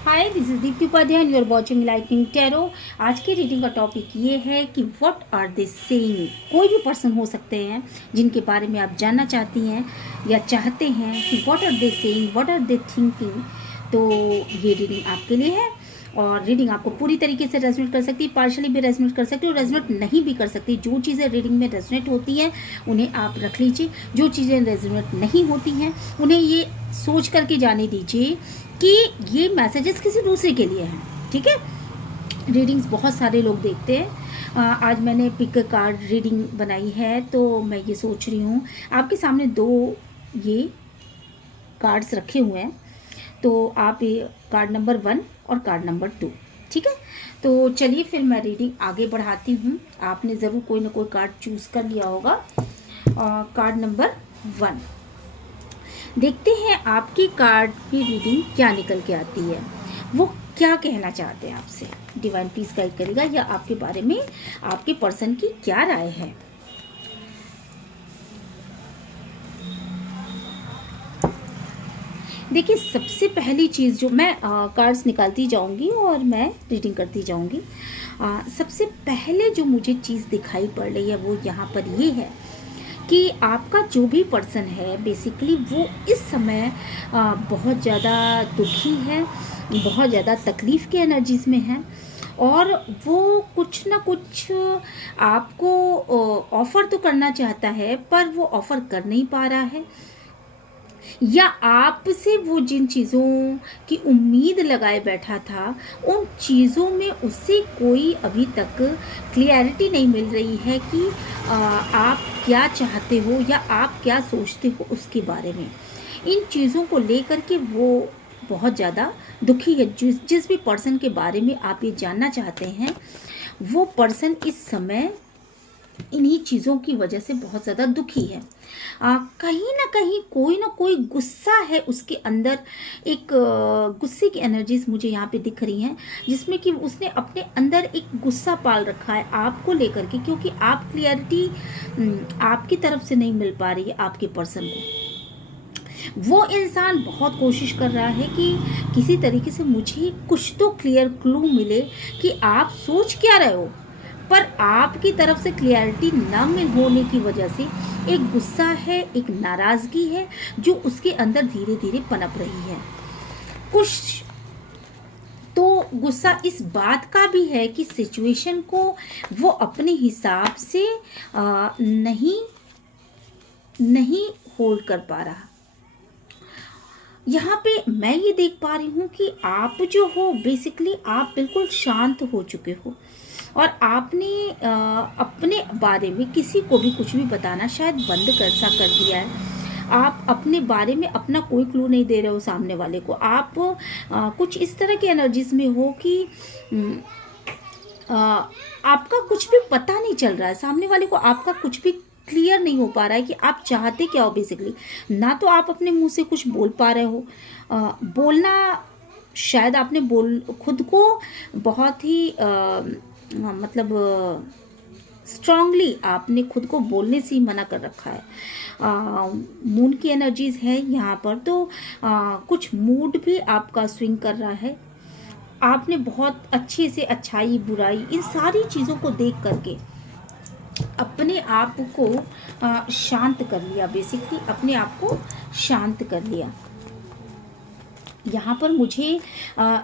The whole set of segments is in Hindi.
Hi, this is Deepti Upadhyay and you are watching Lightning Tarot. आज की रीडिंग का टॉपिक ये है कि व्हाट आर दे सेइंग। कोई भी पर्सन हो सकते हैं जिनके बारे में आप जानना चाहती हैं या चाहते हैं कि what are they saying, what are they thinking. तो ये रीडिंग आपके लिए है और रीडिंग आपको पूरी तरीके से रेजोनेट कर सकती है, पार्शली भी रेजोनेट कर सकती है और रेजोनेट नहीं भी कर सकती। जो चीज़ें रीडिंग में रेजोनेट होती हैं उन्हें आप रख लीजिए, जो चीज़ें रेजोनेट नहीं होती हैं उन्हें ये सोच करके जाने दीजिए कि ये मैसेजेस किसी दूसरे के लिए हैं। ठीक है, रीडिंग्स बहुत सारे लोग देखते हैं। आज मैंने पिक कार्ड रीडिंग बनाई है, तो मैं ये सोच रही हूँ आपके सामने दो ये कार्ड्स रखे हुए हैं, तो आप ये कार्ड नंबर 1 और कार्ड नंबर 2। ठीक है, तो चलिए फिर मैं रीडिंग आगे बढ़ाती हूँ। आपने ज़रूर कोई ना कोई कार्ड चूज़ कर लिया होगा। कार्ड नंबर 1, देखते हैं आपकी कार्ड की रीडिंग क्या निकल के आती है, वो क्या कहना चाहते हैं आपसे। डिवाइन प्लीज गाइड करेगा या आपके बारे में आपके पर्सन की क्या राय है। देखिए, सबसे पहली चीज़ जो मैं कार्ड्स निकालती जाऊंगी और मैं रीडिंग करती जाऊंगी। सबसे पहले जो मुझे चीज़ दिखाई पड़ रही है वो यहाँ पर ये है कि आपका जो भी पर्सन है बेसिकली वो इस समय बहुत ज़्यादा दुखी है, बहुत ज़्यादा तकलीफ़ के एनर्जीज़ में है और वो कुछ ना कुछ आपको ऑफ़र तो करना चाहता है पर वो ऑफ़र कर नहीं पा रहा है, या आपसे वो जिन चीज़ों की उम्मीद लगाए बैठा था उन चीज़ों में उससे कोई अभी तक क्लियरिटी नहीं मिल रही है कि आप क्या चाहते हो या आप क्या सोचते हो उसके बारे में। इन चीज़ों को लेकर के वो बहुत ज़्यादा दुखी है। जिस भी पर्सन के बारे में आप ये जानना चाहते हैं वो पर्सन इस समय इन्हीं चीज़ों की वजह से बहुत ज़्यादा दुखी है। कहीं ना कोई गुस्सा है उसके अंदर। एक गुस्से की एनर्जीज मुझे यहाँ पे दिख रही हैं जिसमें कि उसने अपने अंदर एक गुस्सा पाल रखा है आपको लेकर के, क्योंकि आप क्लियरिटी आपकी तरफ से नहीं मिल पा रही है आपके पर्सन को। वो इंसान बहुत कोशिश कर रहा है कि किसी तरीके से मुझे कुछ तो क्लियर क्लू मिले कि आप सोच क्या रहे हो, पर आपकी तरफ से क्लियरिटी न मिल होने की वजह से एक गुस्सा है, एक नाराज़गी है जो उसके अंदर धीरे धीरे पनप रही है। कुछ तो गुस्सा इस बात का भी है कि सिचुएशन को वो अपने हिसाब से नहीं होल्ड कर पा रहा। यहाँ पे मैं ये देख पा रही हूँ कि आप जो हो बेसिकली आप बिल्कुल शांत हो चुके हो और आपने अपने बारे में किसी को भी कुछ भी बताना शायद बंद कर दिया है। आप अपने बारे में अपना कोई क्लू नहीं दे रहे हो सामने वाले को। आप कुछ इस तरह की एनर्जीज में हो कि आपका कुछ भी पता नहीं चल रहा है, सामने वाले को आपका कुछ भी क्लियर नहीं हो पा रहा है कि आप चाहते क्या हो बेसिकली। ना तो आप अपने मुंह से कुछ बोल पा रहे हो, बोलना शायद आपने खुद को बहुत ही मतलब स्ट्रांगली आपने खुद को बोलने से ही मना कर रखा है। मून की एनर्जीज है यहाँ पर, तो कुछ मूड भी आपका स्विंग कर रहा है। आपने बहुत अच्छे से अच्छाई बुराई इन सारी चीज़ों को देख करके अपने आप को शांत कर लिया, बेसिकली अपने आप को शांत कर लिया। यहाँ पर मुझे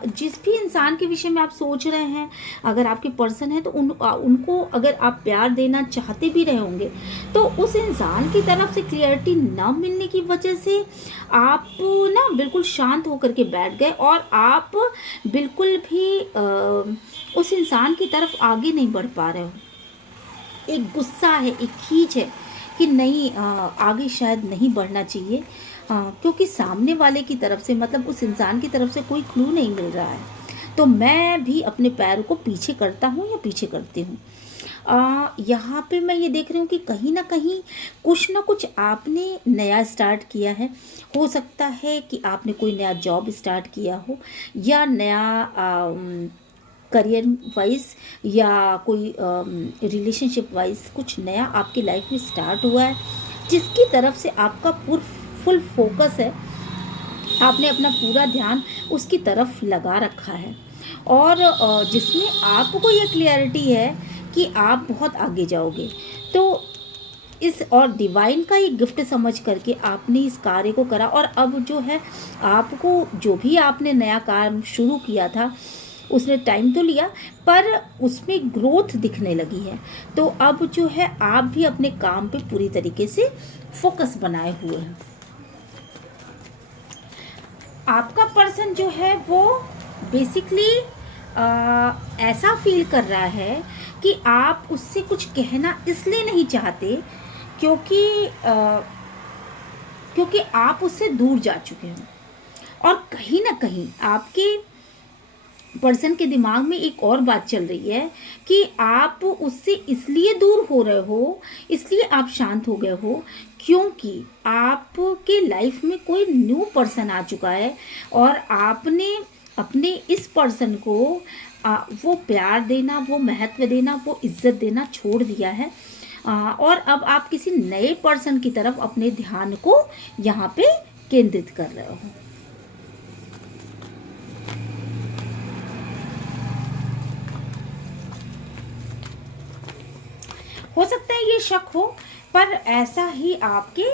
जिस भी इंसान के विषय में आप सोच रहे हैं, अगर आपके पर्सन है तो उनको अगर आप प्यार देना चाहते भी रहे होंगे तो उस इंसान की तरफ से क्लियरिटी ना मिलने की वजह से आप ना बिल्कुल शांत होकर के बैठ गए और आप बिल्कुल भी उस इंसान की तरफ आगे नहीं बढ़ पा रहे हो। एक गुस्सा है, एक खींच है कि नहीं, आगे शायद नहीं बढ़ना चाहिए, क्योंकि सामने वाले की तरफ से मतलब उस इंसान की तरफ से कोई क्लू नहीं मिल रहा है, तो मैं भी अपने पैर को पीछे करता हूँ या पीछे करती हूँ। यहाँ पे मैं ये देख रही हूँ कि कहीं ना कुछ आपने नया स्टार्ट किया है। हो सकता है कि आपने कोई नया जॉब स्टार्ट किया हो या नया करियर वाइज या कोई रिलेशनशिप वाइज कुछ नया आपकी लाइफ में स्टार्ट हुआ है जिसकी तरफ से आपका फुल फोकस है आपने अपना पूरा ध्यान उसकी तरफ लगा रखा है, और जिसमें आपको ये क्लियरिटी है कि आप बहुत आगे जाओगे। तो इस और डिवाइन का ये गिफ्ट समझ करके आपने इस कार्य को करा, और अब जो है आपको जो भी आपने नया काम शुरू किया था उसने टाइम तो लिया, पर उसमें ग्रोथ दिखने लगी है। तो अब जो है आप भी अपने काम पे पूरी तरीके से फोकस बनाए हुए हैं। आपका पर्सन जो है वो बेसिकली ऐसा फील कर रहा है कि आप उससे कुछ कहना इसलिए नहीं चाहते क्योंकि क्योंकि आप उससे दूर जा चुके हैं, और कहीं ना कहीं आपके पर्सन के दिमाग में एक और बात चल रही है कि आप उससे इसलिए दूर हो रहे हो, इसलिए आप शांत हो गए हो क्योंकि आपके लाइफ में कोई न्यू पर्सन आ चुका है, और आपने अपने इस पर्सन को वो प्यार देना, वो महत्व देना, वो इज्जत देना छोड़ दिया है। और अब आप किसी नए पर्सन की तरफ अपने ध्यान को यहाँ पे केंद्रित कर रहे हो। हो सकता है ये शक हो, पर ऐसा ही आपके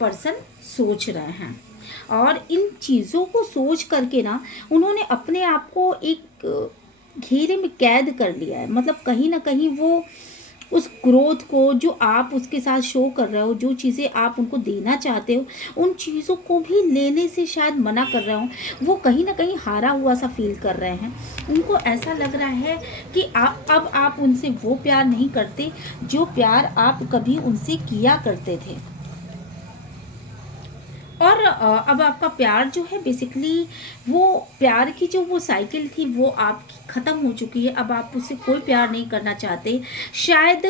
पर्सन सोच रहे हैं, और इन चीज़ों को सोच करके ना उन्होंने अपने आप को एक घेरे में कैद कर लिया है। मतलब कहीं ना कहीं वो उस ग्रोथ को जो आप उसके साथ शो कर रहे हो, जो चीज़ें आप उनको देना चाहते हो, उन चीज़ों को भी लेने से शायद मना कर रहे हो। वो कहीं ना कहीं हारा हुआ सा फील कर रहे हैं। उनको ऐसा लग रहा है कि अब आप उनसे वो प्यार नहीं करते जो प्यार आप कभी उनसे किया करते थे। और अब आपका प्यार जो है बेसिकली वो प्यार की जो वो साइकिल थी वो आपकी ख़त्म हो चुकी है। अब आप उससे कोई प्यार नहीं करना चाहते। शायद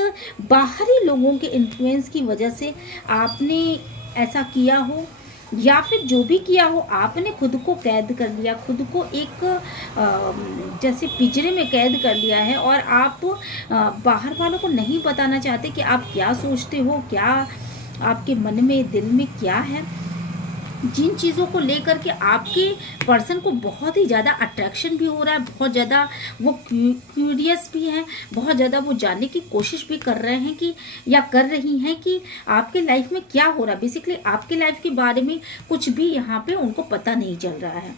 बाहरी लोगों के इन्फ्लुएंस की वजह से आपने ऐसा किया हो, या फिर जो भी किया हो आपने खुद को कैद कर लिया, खुद को एक जैसे पिंजरे में कैद कर लिया है, और आप बाहर वालों को नहीं बताना चाहते कि आप क्या सोचते हो, क्या आपके मन में दिल में क्या है। जिन चीज़ों को लेकर के आपके पर्सन को बहुत ही ज़्यादा अट्रैक्शन भी हो रहा है, बहुत ज़्यादा वो क्यूरियस भी हैं, बहुत ज़्यादा वो जानने की कोशिश भी कर रहे हैं कि या कर रही हैं कि आपके लाइफ में क्या हो रहा है। बेसिकली आपके लाइफ के बारे में कुछ भी यहाँ पे उनको पता नहीं चल रहा है।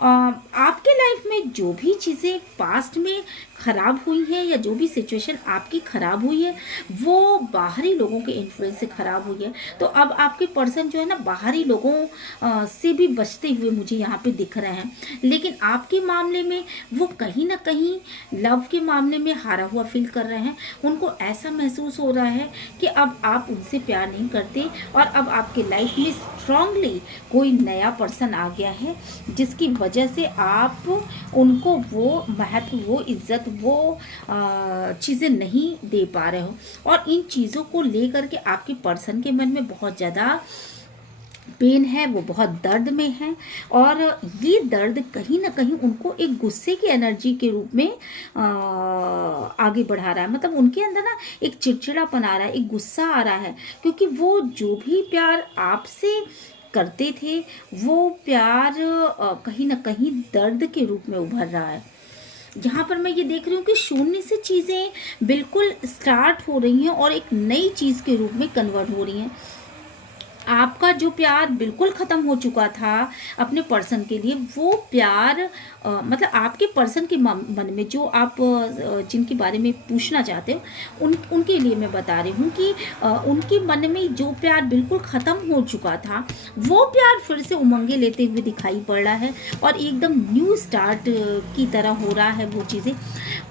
आपके लाइफ में जो भी चीज़ें पास्ट में ख़राब हुई हैं, या जो भी सिचुएशन आपकी ख़राब हुई है, वो बाहरी लोगों के इन्फ्लुएंस से ख़राब हुई है। तो अब आपके पर्सन जो है ना बाहरी लोगों से भी बचते हुए मुझे यहाँ पे दिख रहे हैं। लेकिन आपके मामले में वो कहीं ना कहीं लव के मामले में हारा हुआ फील कर रहे हैं। उनको ऐसा महसूस हो रहा है कि अब आप उनसे प्यार नहीं करते, और अब आपके लाइफ में स्ट्रांगली कोई नया पर्सन आ गया है जिसकी वजह से आप उनको वो महत्व, वो इज्जत, वो चीज़ें नहीं दे पा रहे हो। और इन चीज़ों को लेकर के आपके पर्सन के मन में बहुत ज़्यादा पेन है, वो बहुत दर्द में है, और ये दर्द कहीं ना कहीं उनको एक गुस्से की एनर्जी के रूप में आगे बढ़ा रहा है। मतलब उनके अंदर ना एक चिड़चिड़ापन आ रहा है, एक गुस्सा आ रहा है, क्योंकि वो जो भी प्यार आपसे करते थे वो प्यार कहीं ना कहीं दर्द के रूप में उभर रहा है। यहाँ पर मैं ये देख रही हूँ कि शून्य से चीज़ें बिल्कुल स्टार्ट हो रही हैं और एक नई चीज़ के रूप में कन्वर्ट हो रही हैं। आपका जो प्यार बिल्कुल ख़त्म हो चुका था अपने पर्सन के लिए, वो प्यार मतलब आपके पर्सन के मन में जो आप जिनके बारे में पूछना चाहते हो उनके लिए मैं बता रही हूँ कि उनके मन में जो प्यार बिल्कुल ख़त्म हो चुका था वो प्यार फिर से उमंगे लेते हुए दिखाई पड़ रहा है, और एकदम न्यू स्टार्ट की तरह हो रहा है वो चीज़ें।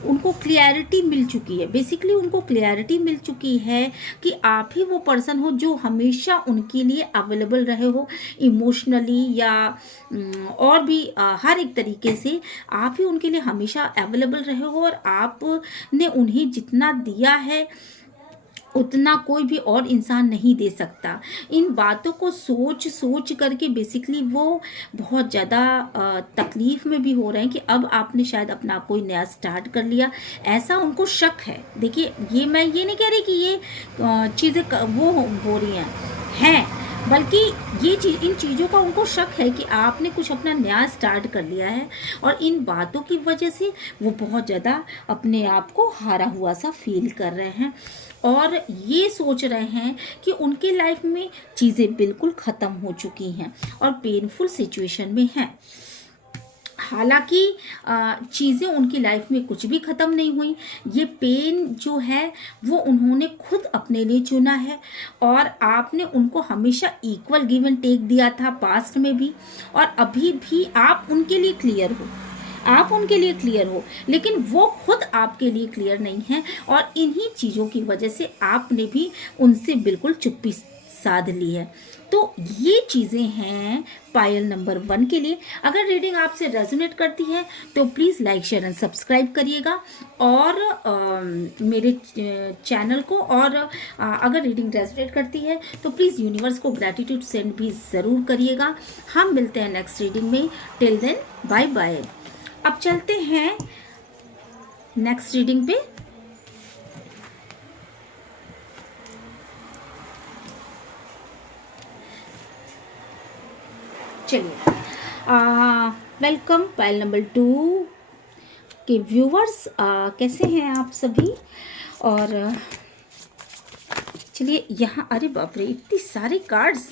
उनको क्लियरिटी मिल चुकी है, बेसिकली उनको क्लियरिटी मिल चुकी है कि आप ही वो पर्सन हो जो हमेशा उनके लिए अवेलेबल रहे हो, इमोशनली या और भी हर एक तरीके से आप ही उनके लिए हमेशा अवेलेबल रहे हो, और आपने उन्हें जितना दिया है उतना कोई भी और इंसान नहीं दे सकता। इन बातों को सोच सोच करके बेसिकली वो बहुत ज़्यादा तकलीफ़ में भी हो रहे हैं कि अब आपने शायद अपना कोई नया स्टार्ट कर लिया, ऐसा उनको शक है। देखिए, ये मैं ये नहीं कह रही कि ये चीज़ें वो हो रही हैं, बल्कि ये चीज, इन चीज़ों का उनको शक है कि आपने कुछ अपना नया स्टार्ट कर लिया है, और इन बातों की वजह से वो बहुत ज़्यादा अपने आप को हारा हुआ सा फील कर रहे हैं, और ये सोच रहे हैं कि उनके लाइफ में चीज़ें बिल्कुल ख़त्म हो चुकी हैं और पेनफुल सिचुएशन में हैं। हालांकि चीज़ें उनकी लाइफ में कुछ भी ख़त्म नहीं हुई। ये पेन जो है वो उन्होंने खुद अपने लिए चुना है, और आपने उनको हमेशा इक्वल गिव एंड टेक दिया था, पास्ट में भी और अभी भी। आप उनके लिए क्लियर हो, आप उनके लिए क्लियर हो, लेकिन वो खुद आपके लिए क्लियर नहीं है, और इन्हीं चीज़ों की वजह से आपने भी उनसे बिल्कुल चुप्पी साध ली है। तो ये चीज़ें हैं पायल नंबर 1 के लिए। अगर रीडिंग आपसे रेजोनेट करती है तो please like share and subscribe करिएगा, और मेरे चैनल को, और अगर रीडिंग रेजोनेट करती है तो प्लीज़ यूनिवर्स को ग्रैटिट्यूड सेंड भी ज़रूर करिएगा। हम मिलते हैं नेक्स्ट रीडिंग में। Till then bye bye. अब चलते हैं नेक्स्ट रीडिंग पे। चलिए, वेलकम पाइल नंबर 2 के व्यूवर्स। कैसे हैं आप सभी? और चलिए यहाँ, अरे बाप रे, इतनी सारे कार्ड्स।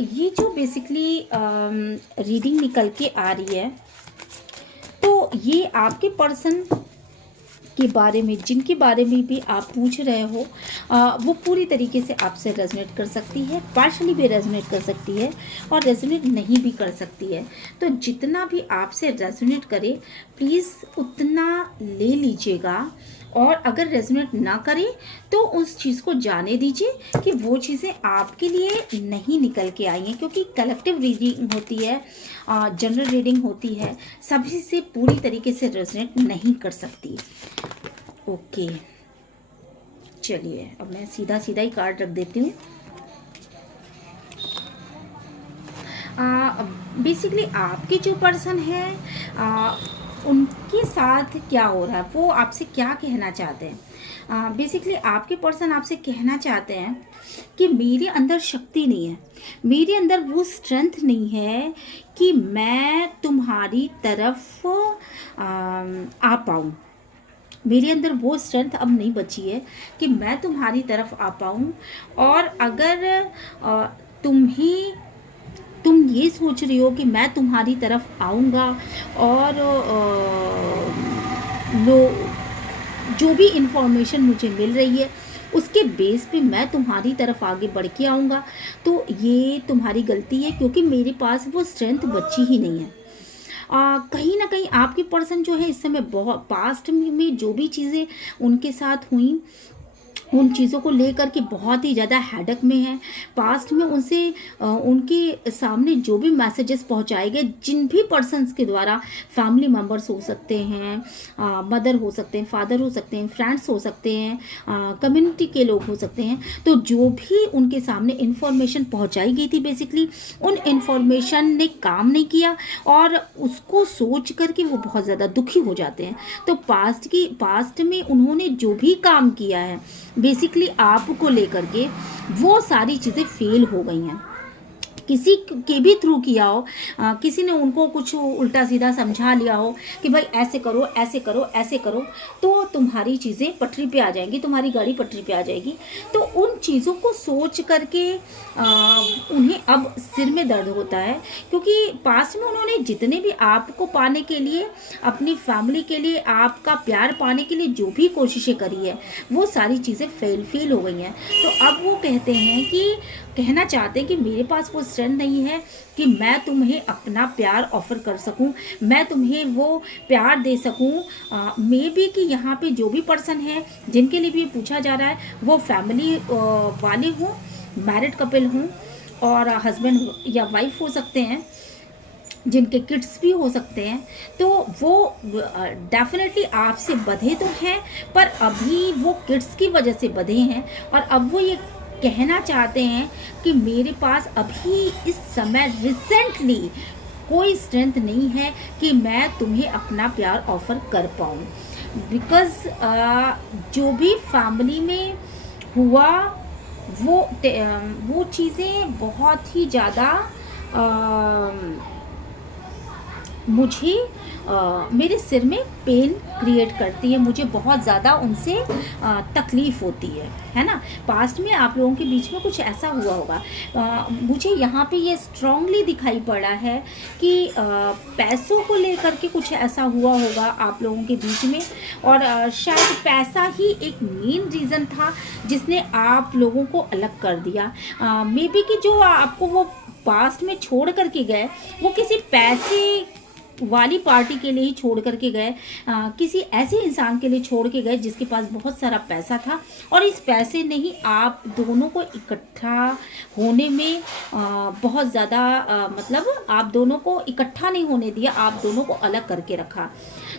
ये जो बेसिकली रीडिंग निकल के आ रही है, तो ये आपके पर्सन के बारे में, जिनके बारे में भी आप पूछ रहे हो, वो पूरी तरीके से आपसे रेजोनेट कर सकती है, पार्शली भी रेजोनेट कर सकती है और रेजोनेट नहीं भी कर सकती है। तो जितना भी आपसे रेजोनेट करे प्लीज़ उतना ले लीजिएगा, और अगर रेजोनेट ना करे तो उस चीज़ को जाने दीजिए कि वो चीज़ें आपके लिए नहीं निकल के आई हैं, क्योंकि कलेक्टिव रीडिंग होती है, जनरल रीडिंग होती है, सभी से पूरी तरीके से रेजोनेट नहीं कर सकती। ओके, चलिए अब मैं सीधा सीधा ही कार्ड रख देती हूँ। बेसिकली आपके जो पर्सन है, उनके साथ क्या हो रहा है, वो आपसे क्या कहना चाहते हैं। बेसिकली आपके पर्सन आपसे कहना चाहते हैं कि मेरे अंदर शक्ति नहीं है, मेरे अंदर वो स्ट्रेंथ नहीं है कि मैं तुम्हारी तरफ आ पाऊँ। मेरे अंदर वो स्ट्रेंथ अब नहीं बची है कि मैं तुम्हारी तरफ आ पाऊँ। और अगर तुम ये सोच रही हो कि मैं तुम्हारी तरफ आऊँगा, और जो भी इंफॉर्मेशन मुझे मिल रही है उसके बेस पे मैं तुम्हारी तरफ आगे बढ़ के आऊँगा, तो ये तुम्हारी गलती है, क्योंकि मेरे पास वो स्ट्रेंथ बची ही नहीं है। कहीं ना कहीं आपके पर्सन जो है इस समय बहुत पास्ट में जो भी चीज़ें उनके साथ हुई, उन चीज़ों को लेकर के बहुत ही ज़्यादा हेडक में है। पास्ट में उनसे उनके सामने जो भी मैसेजेस पहुंचाए गए, जिन भी पर्सन्स के द्वारा, फैमिली मेम्बर्स हो सकते हैं, मदर हो सकते हैं, फादर हो सकते हैं, फ्रेंड्स हो सकते हैं, कम्युनिटी के लोग हो सकते हैं, तो जो भी उनके सामने इन्फॉर्मेशन पहुंचाई गई थी, बेसिकली उन इन्फॉर्मेशन ने काम नहीं किया, और उसको सोच करके वो बहुत ज़्यादा दुखी हो जाते हैं। तो पास्ट में उन्होंने जो भी काम किया है बेसिकली आपको लेकर के, वो सारी चीज़ें फेल हो गई हैं। किसी के भी थ्रू किया हो, किसी ने उनको कुछ उल्टा सीधा समझा लिया हो कि भाई ऐसे करो, ऐसे करो, ऐसे करो, तो तुम्हारी चीज़ें पटरी पे आ जाएंगी, तुम्हारी गाड़ी पटरी पे आ जाएगी। तो उन चीज़ों को सोच करके उन्हें अब सिर में दर्द होता है, क्योंकि पास्ट में उन्होंने जितने भी आपको पाने के लिए, अपनी फैमिली के लिए, आपका प्यार पाने के लिए जो भी कोशिशें करी है, वो सारी चीज़ें फेल हो गई हैं। तो अब वो कहना चाहते हैं कि मेरे पास वो स्ट्रेंथ नहीं है कि मैं तुम्हें अपना प्यार ऑफर कर सकूं, मैं तुम्हें वो प्यार दे सकूं। मे बी कि यहाँ पे जो भी पर्सन है जिनके लिए भी पूछा जा रहा है, वो फैमिली वाले हों, मैरिड कपल हों, और हस्बैंड या वाइफ हो सकते हैं, जिनके किड्स भी हो सकते हैं। तो वो डेफिनेटली आपसे बंधे तो हैं, पर अभी वो किड्स की वजह से बंधे हैं, और अब वो ये कहना चाहते हैं कि मेरे पास अभी इस समय रिसेंटली कोई स्ट्रेंथ नहीं है कि मैं तुम्हें अपना प्यार ऑफर कर पाऊँ, बिकॉज़ जो भी फैमिली में हुआ वो चीज़ें बहुत ही ज़्यादा मुझे मेरे सिर में पेन क्रिएट करती है, मुझे बहुत ज़्यादा उनसे तकलीफ़ होती है ना। पास्ट में आप लोगों के बीच में कुछ ऐसा हुआ होगा। मुझे यहाँ पे ये स्ट्रांगली दिखाई पड़ा है कि पैसों को लेकर के कुछ ऐसा हुआ होगा आप लोगों के बीच में, और शायद पैसा ही एक मेन रीज़न था जिसने आप लोगों को अलग कर दिया। मे बी कि जो आपको वो पास्ट में छोड़ करके गए, वो किसी पैसे वाली पार्टी के लिए ही छोड़ करके गए, किसी ऐसे इंसान के लिए छोड़ के गए जिसके पास बहुत सारा पैसा था, और इस पैसे ने ही आप दोनों को इकट्ठा होने में बहुत ज़्यादा मतलब आप दोनों को इकट्ठा नहीं होने दिया, आप दोनों को अलग करके रखा।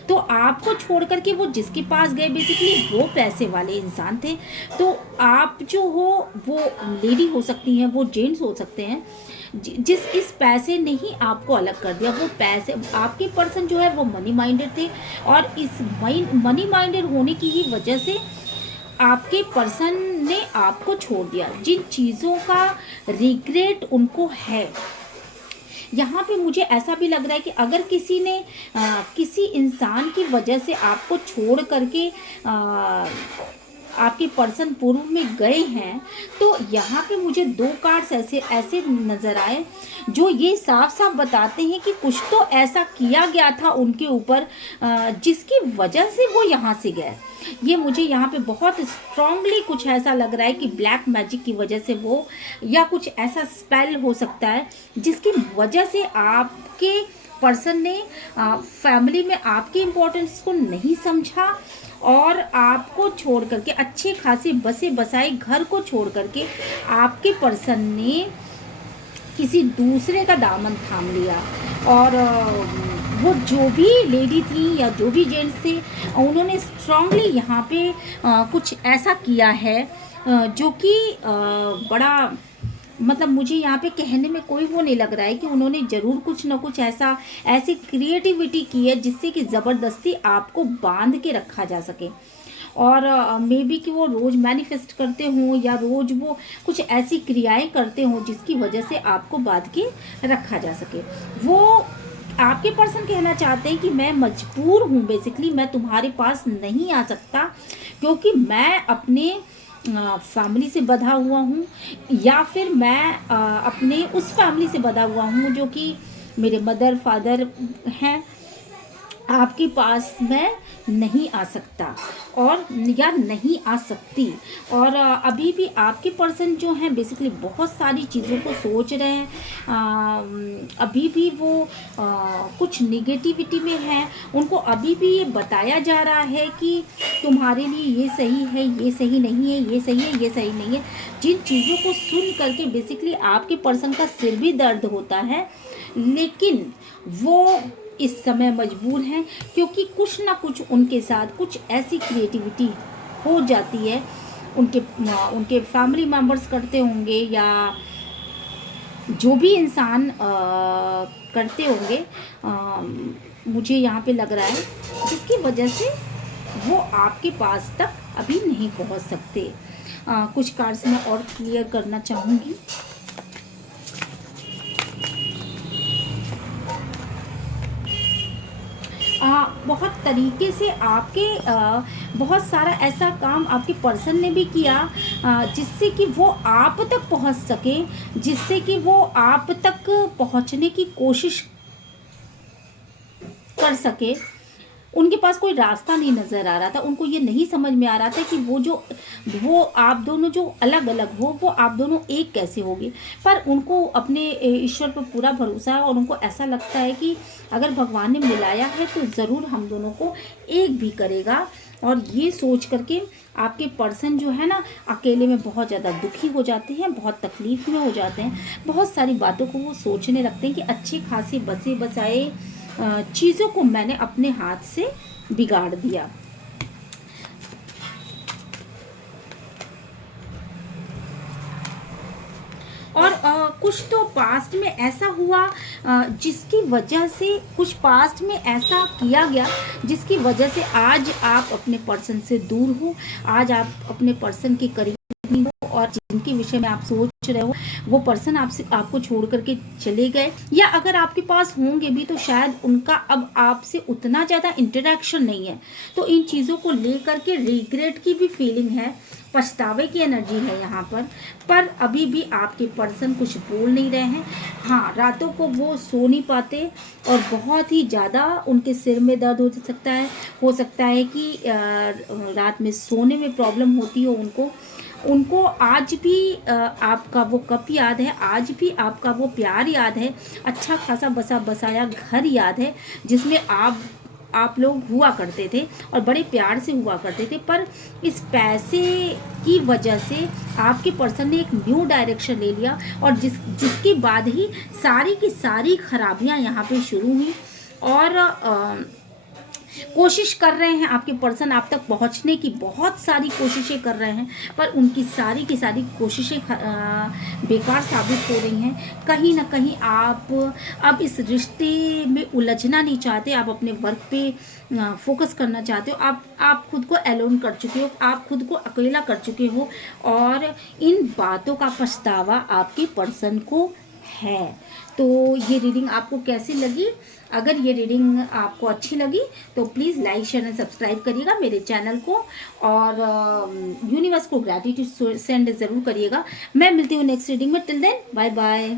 तो आपको छोड़ करके वो जिसके पास गए बेसिकली वो पैसे वाले इंसान थे। तो आप जो हो वो लेडी हो सकती हैं, वो जेंट्स हो सकते हैं, जिस इस पैसे ने ही आपको अलग कर दिया। वो पैसे, आपके पर्सन जो है वो मनी माइंडेड थे, और इस मनी माइंडेड होने की ही वजह से आपके पर्सन ने आपको छोड़ दिया। जिन चीज़ों का रिग्रेट उनको है, यहाँ पे मुझे ऐसा भी लग रहा है कि अगर किसी ने किसी इंसान की वजह से आपको छोड़ करके आपके पर्सन पूर्व में गए हैं, तो यहाँ पे मुझे 2 कार्ड्स ऐसे ऐसे नज़र आए जो ये साफ साफ बताते हैं कि कुछ तो ऐसा किया गया था उनके ऊपर जिसकी वजह से वो यहाँ से गए। ये मुझे यहाँ पे बहुत स्ट्रांगली कुछ ऐसा लग रहा है कि ब्लैक मैजिक की वजह से वो, या कुछ ऐसा स्पेल हो सकता है जिसकी वजह से आपके पर्सन ने फैमिली में आपके इम्पोर्टेंस को नहीं समझा, और आपको छोड़ करके अच्छे खासे बसे बसाए घर को छोड़ करके आपके पर्सन ने किसी दूसरे का दामन थाम लिया। और वो जो भी लेडी थी या जो भी जेंट्स थे, उन्होंने स्ट्रांगली यहाँ पे कुछ ऐसा किया है जो कि बड़ा, मतलब मुझे यहाँ पे कहने में कोई वो नहीं लग रहा है कि उन्होंने ज़रूर कुछ ना कुछ ऐसी क्रिएटिविटी की है जिससे कि ज़बरदस्ती आपको बांध के रखा जा सके। और मे बी कि वो रोज़ मैनिफेस्ट करते हों या रोज़ वो कुछ ऐसी क्रियाएं करते हों जिसकी वजह से आपको बांध के रखा जा सके। वो आपके पर्सन कहना चाहते हैं कि मैं मजबूर हूँ, बेसिकली मैं तुम्हारे पास नहीं आ सकता क्योंकि मैं अपने फैमिली से बंधा हुआ हूँ, या फिर मैं अपने उस फैमिली से बंधा हुआ हूँ जो कि मेरे मदर फादर हैं। आपके पास मैं नहीं आ सकता और या नहीं आ सकती। और अभी भी आपके पर्सन जो हैं बेसिकली बहुत सारी चीज़ों को सोच रहे हैं। अभी भी वो कुछ निगेटिविटी में है। उनको अभी भी ये बताया जा रहा है कि तुम्हारे लिए ये सही है, ये सही नहीं है, ये सही है, ये सही नहीं है। जिन चीज़ों को सुन करके बेसिकली आपके पर्सन का सिर भी दर्द होता है, लेकिन वो इस समय मजबूर हैं क्योंकि कुछ ना कुछ उनके साथ कुछ ऐसी क्रिएटिविटी हो जाती है। उनके फैमिली मेम्बर्स करते होंगे या जो भी इंसान करते होंगे, मुझे यहाँ पे लग रहा है, जिसकी वजह से वो आपके पास तक अभी नहीं पहुँच सकते। कुछ कार्ड्स मैं और क्लियर करना चाहूँगी। बहुत तरीके से आपके बहुत सारा ऐसा काम आपके पर्सन ने भी किया जिससे कि वो आप तक पहुंच सके, जिससे कि वो आप तक पहुंचने की कोशिश कर सके। उनके पास कोई रास्ता नहीं नज़र आ रहा था। उनको ये नहीं समझ में आ रहा था कि वो आप दोनों जो अलग अलग हो, वो आप दोनों एक कैसे होगी। पर उनको अपने ईश्वर पर पूरा भरोसा है और उनको ऐसा लगता है कि अगर भगवान ने मिलाया है तो ज़रूर हम दोनों को एक भी करेगा। और ये सोच करके आपके पर्सन जो है ना, अकेले में बहुत ज़्यादा दुखी हो जाते हैं, बहुत तकलीफ़ में हो जाते हैं। बहुत सारी बातों को वो सोचने लगते हैं कि अच्छे खासे बसे बसाए चीज़ों को मैंने अपने हाथ से बिगाड़ दिया। और कुछ तो पास्ट में ऐसा हुआ जिसकी वजह से, कुछ पास्ट में ऐसा किया गया जिसकी वजह से आज आप अपने पर्सन से दूर हो, आज आप अपने पर्सन के करीब नहीं हो। और जिनके विषय में आप सोच रहे हो वो पर्सन आपको छोड़ करके चले गए, या अगर आपके पास होंगे भी तो शायद उनका अब आपसे उतना ज़्यादा इंटरेक्शन नहीं है, तो इन चीज़ों को लेकर के रिग्रेट की भी फीलिंग है, पछतावे की एनर्जी है यहाँ पर अभी भी आपके पर्सन कुछ बोल नहीं रहे हैं। हाँ, रातों को वो सो नहीं पाते और बहुत ही ज़्यादा उनके सिर में दर्द हो सकता है कि रात में सोने में प्रॉब्लम होती हो उनको आज भी आपका वो कप याद है, आज भी आपका वो प्यार याद है, अच्छा खासा बसा बसाया घर याद है जिसमें आप लोग हुआ करते थे और बड़े प्यार से हुआ करते थे। पर इस पैसे की वजह से आपके पर्सन ने एक न्यू डायरेक्शन ले लिया और जिसके बाद ही सारी की सारी खराबियां यहाँ पे शुरू हुई और कोशिश कर रहे हैं आपके पर्सन आप तक पहुंचने की, बहुत सारी कोशिशें कर रहे हैं, पर उनकी सारी की सारी कोशिशें बेकार साबित हो रही हैं। कहीं ना कहीं आप अब इस रिश्ते में उलझना नहीं चाहते, आप अपने वर्क पे फोकस करना चाहते हो, आप खुद को एलोन कर चुके हो, आप खुद को अकेला कर चुके हो और इन बातों का पछतावा आपके पर्सन को है। तो ये रीडिंग आपको कैसी लगी? अगर ये रीडिंग आपको अच्छी लगी तो please like share and subscribe करिएगा मेरे चैनल को और यूनिवर्स को ग्रैटिट्यूड सेंड ज़रूर करिएगा। मैं मिलती हूँ नेक्स्ट रीडिंग में। Till then bye bye.